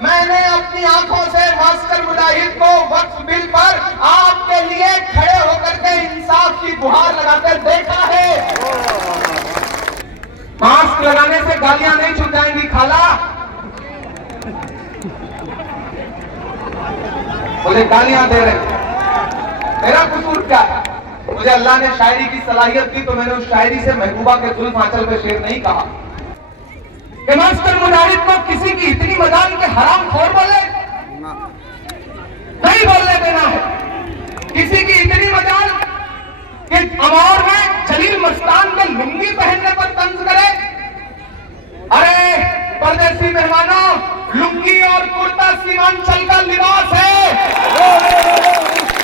मैंने अपनी आंखों से मास्टर मुजाहिद को वक्फ बिल पर आपके लिए खड़े होकर के इंसाफ की गुहार लगाते देखा है। मास्क लगाने से गालियां नहीं छूट जाएंगी खाला। मुझे गालियां दे रहे, मेरा कसूर क्या है? मुझे अल्लाह ने शायरी की सलाहियत दी तो मैंने उस शायरी से महबूबा के जुल्फ आंचल पे शेर नहीं कहा कि मास्टर मुजाहिद को किसी की इतनी मजाल के हराम खोर बोले, नहीं बोलने देना है। किसी की इतनी मजाल कि अमौर में जलील मस्तान में लुंगी पहनने पर तंज करे। अरे परदेसी मेहमानों, लुंगी और कुर्ता सीमांचल का लिबास है।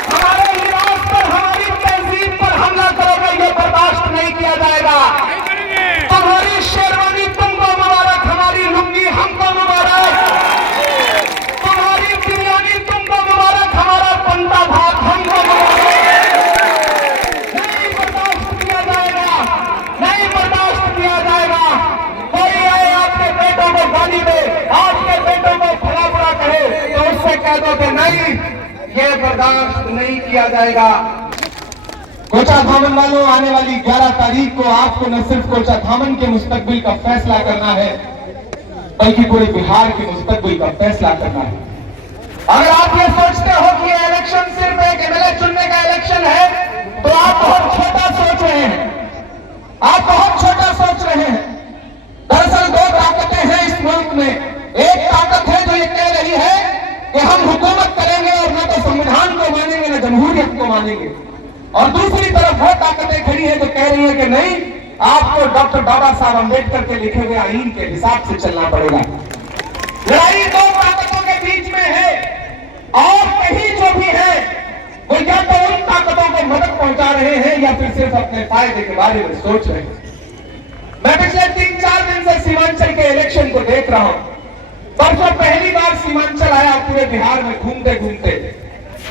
हमारे लिबास पर, हमारी तहजीब पर हमला करोगे, ये बर्दाश्त नहीं किया जाएगा। तुम्हारी शेरवानी तुमको मुबारक, हमारी लुंगी हमको मुबारक। तुम्हारी बिरयानी तुमको मुबारक, हमारा पंता भात हमको मुबारक। नहीं बर्दाश्त किया जाएगा, नहीं बर्दाश्त किया जाएगा। कोई आए आपके बेटों को गाली दे, आपके बेटों को भला बुरा कहे तो उससे कह दो कि नहीं, ये बर्दाश्त नहीं किया जाएगा। कोचा धामन वालों, आने वाली 11 तारीख को आपको न सिर्फ कोचा धामन के मुस्तकबिल का फैसला करना है, बल्कि पूरे बिहार के मुस्तकबिल का फैसला करना है। अगर आप ये सोचते हो कि ये इलेक्शन सिर्फ एक एमएलए चुनने का इलेक्शन है, तो आप बहुत छोटा सोच रहे हैं। आप बहुत छोटा सोच रहे हैं। दरअसल दो ताकतें हैं इस मुल्क में। एक ताकत है जो ये कह रही है कि हम हुकूमत करेंगे और न तो संविधान को मानेंगे न जमहूरियत को मानेंगे, और दूसरी तरफ वो ताकतें खड़ी है जो कह रही है कि नहीं, आपको डॉक्टर बाबा साहब अम्बेडकर के लिखे हुए आईन के हिसाब से चलना पड़ेगा। लड़ाई दो ताकतों के बीच में है, और कहीं जो भी है वो या तो उन ताकतों को मदद पहुंचा रहे हैं या फिर सिर्फ अपने फायदे के बारे में सोच रहे हैं। मैं पिछले 3-4 दिन से सीमांचल के इलेक्शन को देख रहा हूं। परसों पहली बार सीमांचल आया पूरे बिहार में घूमते घूमते।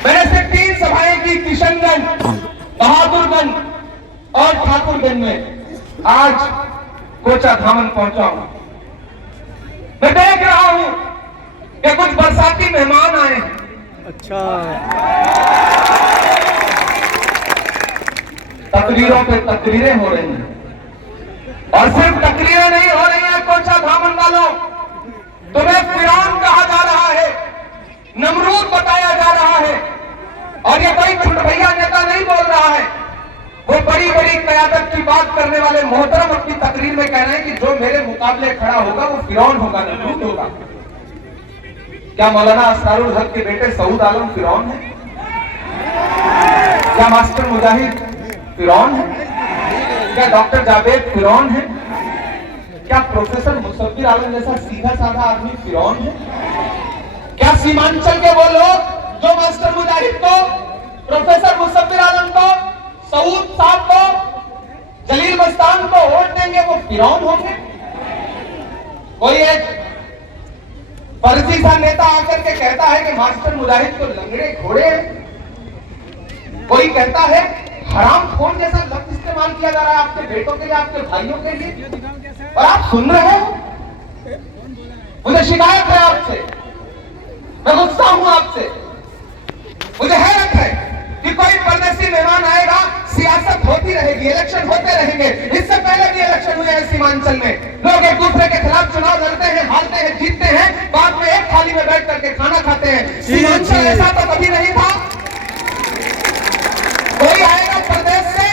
मैंने सिर्फ 3 सभाएं की, किशनगंज, बहादुरगंज और ठाकुरगंज में। आज कोचा धामन पहुंचा हूं। मैं देख रहा हूं कि कुछ बरसाती मेहमान आए हैं। अच्छा, तकरीरों पे तकरीरें हो रही हैं, और सिर्फ तकरीरें नहीं हो रही हैं। कोचा धामन वालों, तुम्हें फिरौन कहा जा रहा है, नमरूद बताया जा रहा है, और ये कोई भैया नेता नहीं बोल रहा है। वो बड़ी बड़ी क़यादत की बात करने वाले मोहतरम अपनी तकरीर में कह रहे हैं कि जो मेरे मुकाबले खड़ा होगा वो फिरौन होगा, नमरूद होगा। क्या मौलाना असरारुल हक के बेटे सऊद आलम फिरौन है? क्या मास्टर मुजाहिद फिरौन है? क्या डॉक्टर जावेद फिरौन है? क्या प्रोफेसर मुसव्विर आलम जैसा सीधा साधा आदमी फिरौन है? क्या सीमांचल के वो लोग जो मास्टर मुजाहिद को, प्रोफेसर मुसव्विर आलम को, सऊद साहब को, जलील मस्तान को वोट देंगे, वो फिरौन होंगे? कोई एक फर्जी सा नेता आकर के कहता है कि मास्टर मुजाहिद को लंगड़े घोड़े हैं। कोई कहता है हराम खोर जैसा लफ्ज इस्तेमाल किया जा रहा है आपके बेटों के लिए, आपके भाइयों के लिए, और आप सुन रहे हो। मुझे शिकायत है आपसे, मैं गुस्सा हूं आपसे। मुझे हैरत है कि कोई परदेसी मेहमान आएगा, सियासत होती रहेगी, इलेक्शन होते रहेंगे। इससे पहले भी इलेक्शन हुए हैं सीमांचल में। लोग एक दूसरे के खिलाफ चुनाव लड़ते हैं, हारते हैं, जीतते हैं, बाद में एक थाली में बैठ करके खाना खाते हैं। सीमांचल ऐसा तो कभी नहीं था। कोई आएगा प्रदेश से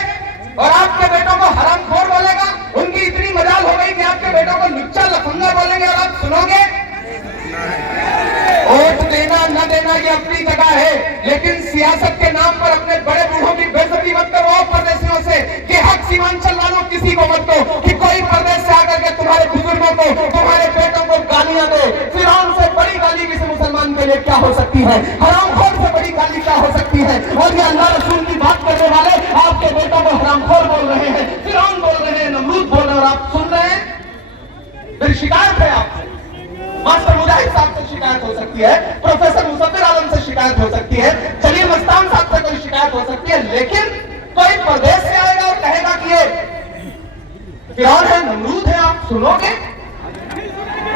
और आपके बेटों को हरामखोर बोलेगा, उनकी इतनी मजाल हो गई कि आपके बेटों को लुच्चा लफंगा बोलेंगे और आप सुनोगे। वोट देना न देना ये अपनी जगह है, लेकिन सियासत के नाम पर अपने बड़े बूढ़ों की बेइज्जती मत करो परदेशियों से कि हक सीमांचल वालों किसी को मत दो कि कोई प्रदेश से आकर के तुम्हारे बुजुर्गों को, तुम्हारे बेटों को गालियां दे। फिरौन से बड़ी गाली किसी मुसलमान के लिए क्या हो सकती है? हरामखोर से बड़ी गाली क्या हो सकती है? और ये अल्लाह रसूल की बात करने वाले आपके बेटों को हरामखोर बोल रहे हैं, फिरौन बोल रहे हैं, नमरूद बोल रहे हैं, और आप सुन रहे हैं। मेरी शिकायत है आपसे, मास्टर मुजाहिद साहब से शिकायत हो सकती है, प्रोफेसर मुसव्विर आलम से शिकायत हो सकती है, जलील मस्तान साहब से कोई शिकायत हो सकती है, लेकिन कोई प्रदेश से आएगा और कहेगा कि ये फिरौन है, नमरूद है, आप सुनोगे?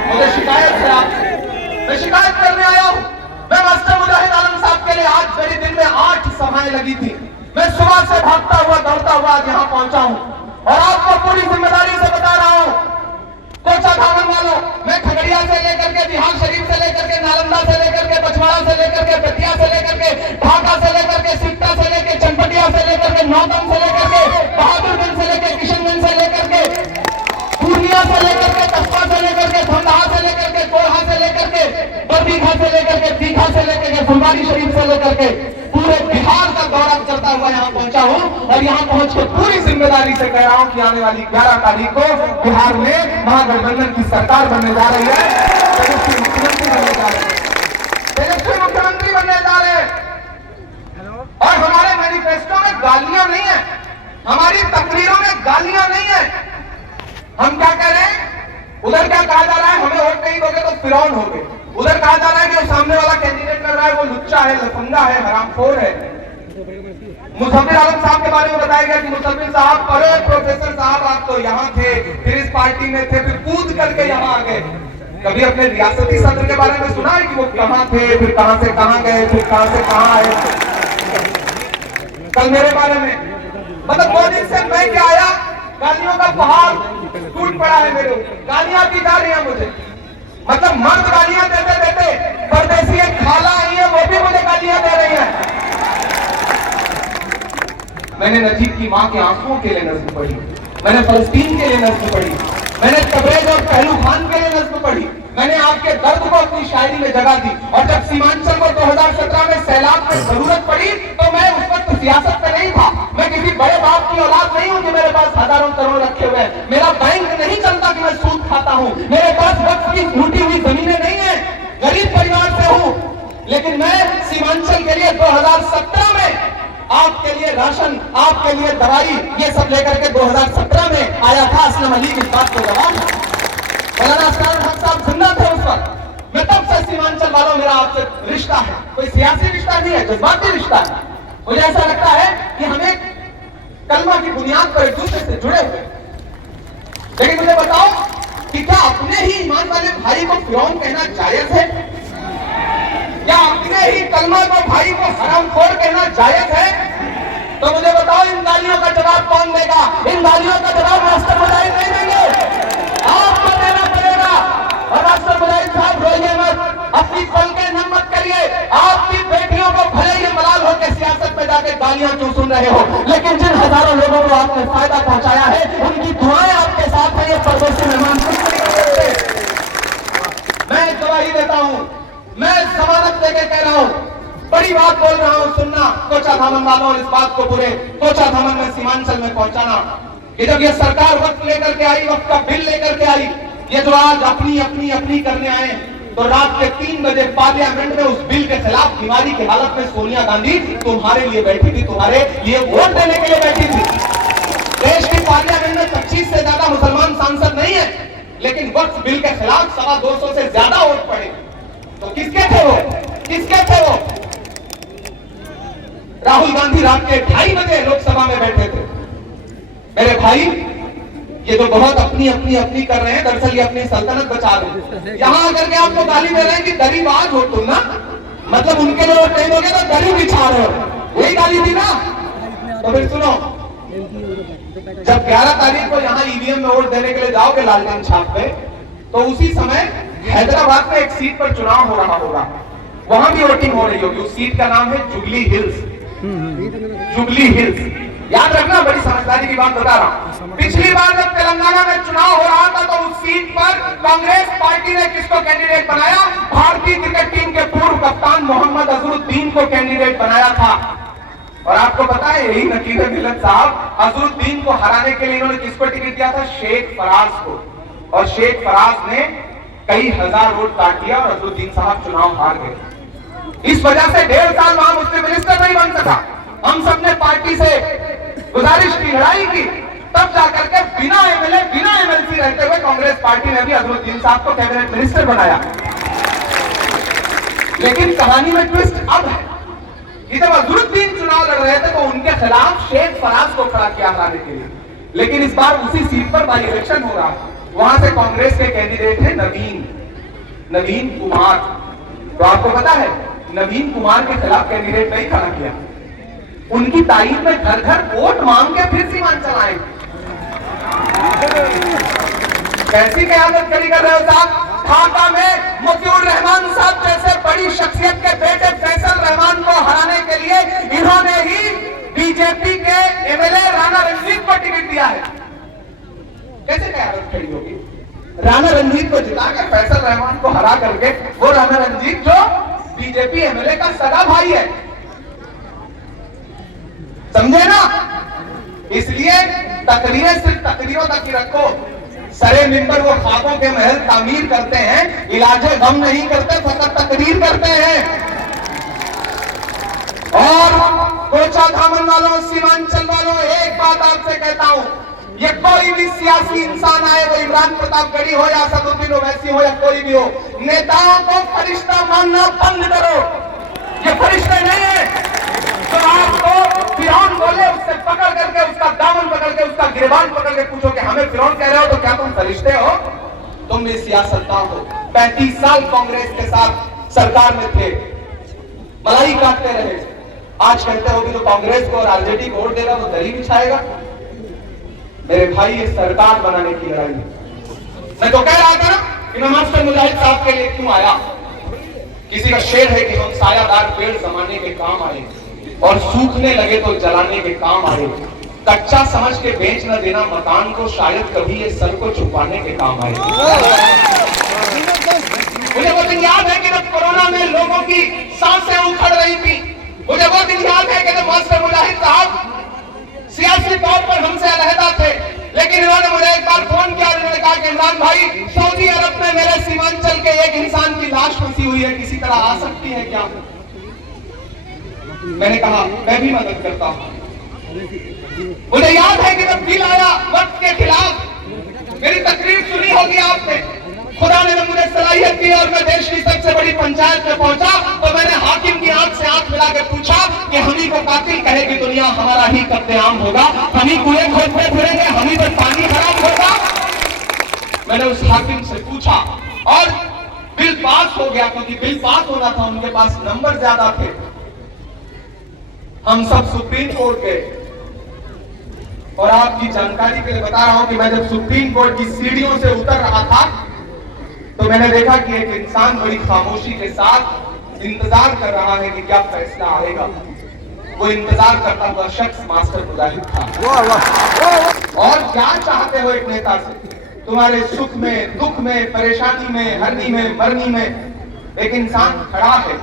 मुझे शिकायत है आपसे। मैं शिकायत करने आया हूं। मैं मास्टर मुजाहिद आलम साहब के लिए आज मेरे दिन में 8 सभाएं लगी थी। मैं सुबह से भागता हुआ दौड़ता हुआ आज यहां पहुंचा हूं और आपको पूरी जिम्मेदारी से बता रहा हूं, कोचा धामन वालों, मैं खगड़िया से लेकर के बिहार शरीफ से लेकर के नालंदा से लेकर के पचवाड़ा से लेकर के बेतिया से लेकर के ढाका से लेकर के सिकटा से लेकर चनपटिया से लेकर के नौतन से लेकर के बहादुरगंज से लेकर किशनगंज से लेकर के पूर्णिया से लेकर के कस्बा से लेकर के धमदाहा से लेकर के कोढ़ा से लेकर के बरदीघा से लेकर के दीघा से लेकर के फुलवारी शरीफ से लेकर के पूरे बिहार का दौरा करता हुआ यहाँ पहुंचा हूँ और यहाँ पहुंच के पूरी जिम्मेदारी से कह रहा हूँ कि आने वाली 11 तारीख को बिहार में महागठबंधन की सरकार बनने जा रही है, तेजस्वी मुख्यमंत्री बनने जा रहे हैं, तेजस्वी मुख्यमंत्री बनने जा रहे हैं। और हमारे मैनिफेस्टो में गालियां नहीं है, हमारी तकरीरों में गालियां नहीं है। हम क्या कह रहे हैं? उधर क्या कहा जा रहा है, हमें वोट नहीं दोगे तो फिरौन होगे। उधर कहा जा रहा है कि जो सामने वाला कैंडिडेट कर रहा है वो लुच्चा है, लफंगा है, हरामखोर है। मुसब्बिर आलम साहब के बारे में बताया गया कि मुसब्बिर साहब, अरे प्रोफेसर साहब आप तो यहाँ थे, फिर इस पार्टी में थे, फिर कूद करके यहाँ आ गए। कभी अपने रियासती सदर के बारे में सुना है कि वो कहाँ थे, फिर कहाँ से कहाँ गए, फिर कहाँ से कहाँ आए? कल मेरे बारे में मतलब 2 दिन से मैं क्या आया, गालियों का पहाड़ टूट पड़ा है मेरे, गालियां दी जा रही है मुझे। मतलब मर्द गालियां देते देते परदेसी एक खाला आई है, वो भी मुझे गालियां दे रही है। मैंने नजीब की मां के आंसुओं के लिए नज्म पढ़ी, मैंने फलस्तीन के लिए नज्म पढ़ी, मैंने तबरेज और पहलू खान के लिए नज्म पढ़ी, मैंने आपके दर्द को अपनी शायरी में जगह दी। और जब सीमांचल को 2017 में सैलाब में जरूरत पड़ी तो मैं उस वक्त सियासत में नहीं था। मैं किसी बड़े बाप की औलाद नहीं हूं कि मेरे पास हजारों करोड़ रखे हुए हैं। मेरा बैंक नहीं चलता कि मैं सूद खाता हूं। मेरे पास वक्त की लूटी हुई जमीनें नहीं है, गरीब परिवार से हूं। लेकिन मैं सीमांचल के लिए 2017 में आपके लिए राशन, आपके लिए दवाई, ये सब लेकर के 2017 में आया था। असलम अली इस बात को जवाब, मौलाना असलम हक साहब जिंदा थे उस वक्त। मैं तब से सीमांचल वालों, मेरा आपसे रिश्ता है, कोई सियासी रिश्ता नहीं है, जज्बाती रिश्ता है। मुझे ऐसा लगता है कि हमें कलमा की बुनियाद पर एक दूसरे से जुड़े हुए। लेकिन मुझे बताओ कि क्या अपने ही ईमान वाले भाई को फिरौन कहना जायज है? क्या अपने ही कलमा को भाई को हरामखोर कहना जायज है? तो मुझे बताओ इन गालियों का जवाब कौन देगा? इन गालियों का जवाब मास्टर मुजाहिद नहीं देंगे, आपको देना पड़ेगा। और मास्टर मुजाहिद साहब रोइए मत, अपनी पलकें नम मत करिए। आपकी बेटियों को भले ही मलाल होकर सियासत में जाके गालियां क्यों सुन रहे हो, लेकिन जिन हजारों लोगों को आपने फायदा पहुंचाया है उनकी दुआएं आपके साथ है। ये परदेसी मेहमान कुछ नहीं कर सकते। मैं गवाही देता हूं, मैं जमानत लेके कह रहा हूं, बड़ी बात बोल रहा हूं, सुनना कोचा धामन वालों, और इस बात को पूरे कोचा धामन में सीमांचल में पहुंचाना कि जब ये सरकार वक्त लेकर के आई, वक्त का बिल लेकर के आई, ये जो आज अपनी अपनी अपनी करने आए, तो रात के 3 बजे पार्लियामेंट में उस बिल के खिलाफ बीमारी की हालत में सोनिया गांधी तुम्हारे लिए बैठी थी, तुम्हारे लिए वोट देने के लिए बैठी थी। देश की पार्लियामेंट में 25 से ज्यादा मुसलमान सांसद नहीं है, लेकिन वक्फ बिल के खिलाफ 225 से ज्यादा वोट पड़े। तो किसके थे वो? किसके थे वो? राहुल गांधी रात के 2:30 बजे लोकसभा में बैठे थे। मेरे भाई, ये तो बहुत अपनी अपनी अपनी कर रहे हैं, दरअसल ये अपनी सल्तनत बचा रहे हैं। यहाँ आकर के आपको गाली दे रहे हैं कि गरीब आज हो तुम ना, मतलब उनके लिए वोट नहीं दोगे तो गरीब बिछा रहे हो, वही गाली थी ना। तो फिर सुनो, जब 11 तारीख को यहाँ ईवीएम में वोट देने के लिए जाओगे लालटेन छाप पे, तो उसी समय हैदराबाद में एक सीट पर चुनाव हो रहा होगा, वहां भी वोटिंग हो रही होगी। उस सीट का नाम है जुबली हिल्स। जुबली हिल्स, याद रखना, बड़ी समझदारी की बात बता रहा हूं। पिछली बार जब तेलंगाना में चुनाव हो रहा था तो उस सीट पर कांग्रेस पार्टी ने किसको कैंडिडेट बनाया? भारतीय क्रिकेट टीम के पूर्व कप्तान मोहम्मद अजहरुद्दीन को कैंडिडेट बनाया था। और आपको पता है, यही नकीर मिल्लत साहब अजहरुद्दीन को हराने के लिए इन्होंने किसको टिकट दिया था? शेख फराज को। और शेख फराज ने कई हजार वोट काट दिया और अजहरुद्दीन साहब चुनाव हार गए। इस वजह से 1.5 साल वहां मुस्लिम मिनिस्टर नहीं बन सका। हम सबने पार्टी से गुजारिश की, लड़ाई की, तब जाकर के बिना एमएलए बिना एमएलसी रहते हुए कांग्रेस पार्टी ने भी अजहरुद्दीन साहब को कैबिनेट मिनिस्टर बनाया। लेकिन कहानी में ट्विस्ट अब है कि जब अजहरुद्दीन चुनाव लड़ रहे थे तो उनके खिलाफ शेख फराज को खड़ा किया हराने के लिए। लेकिन इस बार उसी सीट पर बाई इलेक्शन हो रहा है, वहां से कांग्रेस के कैंडिडेट है नवीन। नवीन कुमार, तो आपको पता है नवीन कुमार के खिलाफ कैंडिडेट नहीं खड़ा किया, उनकी तारीफ में घर घर वोट मांग के फिर सीमांचल आए। कैसी कयामत खड़ी कर रहे हो साहब? ढाका में मुफ्तीउर रहमान साहब जैसे बड़ी शख्सियत के बेटे फैसल रहमान को हराने के लिए इन्होंने ही बीजेपी के एमएलए राणा रंजीत को टिकट दिया है। कैसे कयामत खड़ी होगी? राणा रंजीत को जिताकर फैसल रहमान को हरा करके, वो राणा रंजीत जो बीजेपी एमएलए का सगा भाई है, समझे ना? इसलिए तकरीरें सिर्फ तकरीरों तक ही रखो। सरे मिंबर वो ख्वाबों के महल तामीर करते हैं, इलाजे गम नहीं करते, फकत तकरीर करते हैं। और कोचा धामन वालों, सीमांचल वालों, एक बात आपसे कहता हूं, ये कोई भी सियासी इंसान आए, वो इमरान प्रतापगढ़ी हो या असदुद्दीन ओवैसी हो या कोई भी हो, नेताओं को फरिश्ता मानना बंद करो। ये फरिश्ते नहीं है। तो आपको फिरौन बोले, उससे पकड़ करके, उसका दामन पकड़ के, उसका गिरबान पकड़ के पूछो कि हमें फिरौन कह रहे हो तो क्या तुम फरिश्ते हो? तुम भी सियासतदान हो। 35 साल कांग्रेस के साथ सरकार में थे, मलाई काटते रहे। आज कहते हो कि जो कांग्रेस को और आरजेडी को वोट देगा वो दरी बिछाएगा। मेरे भाई, ये सरकार बनाने की लड़ाई है। मैं तो कह रहा था ना कि मैं मास्टर मुजाहिद साहब के लिए क्यों आया। किसी का शेर है कि हम सायादार पेड़ जमाने के काम आए और सूखने लगे तो जलाने के काम आए। कच्चा समझ के बेच न देना मकान को, शायद कभी ये सर को छुपाने के काम आए। मुझे वो दिन याद है कि जब कोरोना में लोगों की सांसें उखड़ रही थी, मुझे वो दिन याद है कि जब मास्टर मुजाहिद साहब सियासी तौर पर हमसे अलहदा थे, लेकिन इन्होंने मुझे एक बार फोन किया, उन्होंने कहा कि इमरान भाई, सऊदी अरब में मेरे सीमांचल के एक इंसान की लाश फंसी हुई है, किसी तरह आ सकती है क्या? मैंने कहा मैं भी मदद करता हूं। मुझे याद है कि जब बिल आया वक्त के खिलाफ, मेरी तकरीर सुनी होगी आपने, खुदा ने मुझे सलाहियत दी और मैं देश की सबसे बड़ी पंचायत में पहुंचा तो मैंने हाकिम की आंख से आंख मिला के पूछा कि हम ही को कातिल कहेगी दुनिया, हमारा ही कत्लेआम होगा, हम ही कुएं खोदते फिरेंगे, हम ही पर पानी हराम होगा। मैंने उस हाकिम से पूछा और बिल पास हो गया, क्योंकि बिल पास होना था, उनके पास नंबर ज्यादा थे। हम सब सुप्रीम कोर्ट गए और आपकी जानकारी के लिए बता रहा हूं कि मैं जब सुप्रीम कोर्ट की सीढ़ियों से उतर रहा था तो मैंने देखा कि एक इंसान बड़ी खामोशी के साथ इंतजार कर रहा है कि क्या फैसला आएगा। वो इंतजार करता हुआ शख्स मास्टर मुजाहिद था। और क्या चाहते हो एक नेता से? तुम्हारे सुख में, दुख में, परेशानी में, हरनी में, मरनी में एक इंसान खड़ा है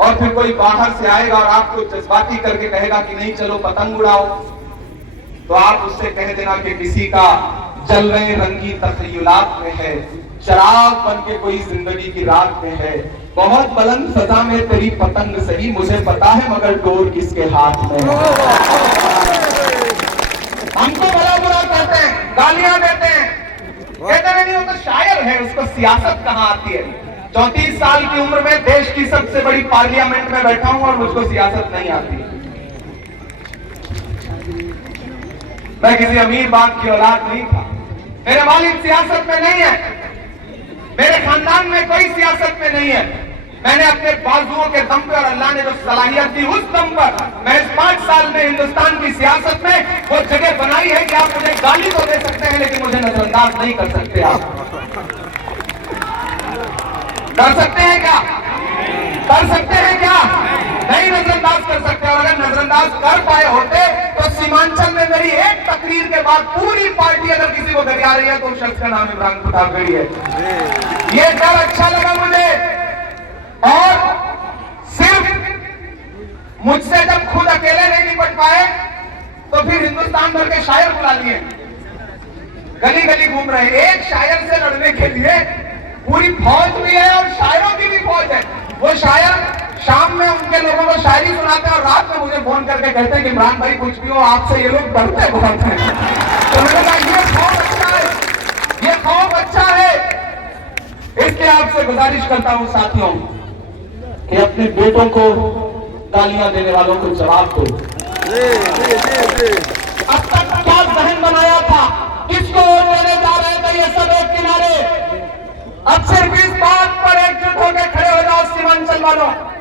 और फिर कोई बाहर से आएगा और आपको जज्बाती करके कहेगा कि नहीं चलो पतंग उड़ाओ, तो आप उससे कह देना कि किसी का जल रहे रंगी तखयलात में है, शराब बन के कोई जिंदगी की रात में है, बहुत बुलंद फजा में तेरी पतंग सही, मुझे पता है मगर डोर किसके हाथ में है। हमको बड़ा बुरा कहते हैं, गालियां देते हैं, कहते नहीं वो तो शायर है, उसको सियासत कहां आती है। 34 साल की उम्र में देश की सबसे बड़ी पार्लियामेंट में बैठा हूं और मुझको सियासत नहीं आती। मैं किसी अमीर बाप की औलाद नहीं था, मेरे वालिद सियासत में नहीं है, मेरे खानदान में कोई सियासत में नहीं है। मैंने अपने बाजुओं के दम पे और अल्लाह ने जो सलाहियत दी उस दम पर मैं इस 5 साल में हिंदुस्तान की सियासत में वो जगह बनाई है कि आप मुझे गाली तो दे सकते हैं लेकिन मुझे नजरअंदाज नहीं कर सकते। आप कर सकते हैं क्या? कर सकते हैं क्या? नहीं नजरअंदाज कर सकते। और अगर नजरअंदाज कर पाए होते तो सीमांचल में मेरी एक तकरीर के बाद पूरी पार्टी अगर किसी को गरिया रही है तो उस शख्स का नाम इमरान प्रतापगढ़ी है। ये डर अच्छा लगा मुझे। और सिर्फ मुझसे जब खुद अकेले नहीं निपट पाए तो फिर हिंदुस्तान भर के शायर बुला लिए, गली गली घूम रहे। एक शायर से लड़ने के लिए पूरी फौज भी है और शायरों की भी फौज है। वो शायर शाम में उनके लोगों को शायरी सुनाते हैं और रात में मुझे फोन करके कहते हैं कि इमरान भाई कुछ भी हो आपसे ये लोग डरते बहुत हैं। तो मैंने कहा ये खौफ अच्छा है, ये खौफ अच्छा है। इसलिए आपसे गुजारिश करता हूं साथियों कि अपने बेटों को गालियां देने वालों को जवाब दो। अब तक क्या जहन बनाया था, किसको वोट देने जा रहे थे ये सब एक किनारे। अब सिर्फ इस बात पर वालों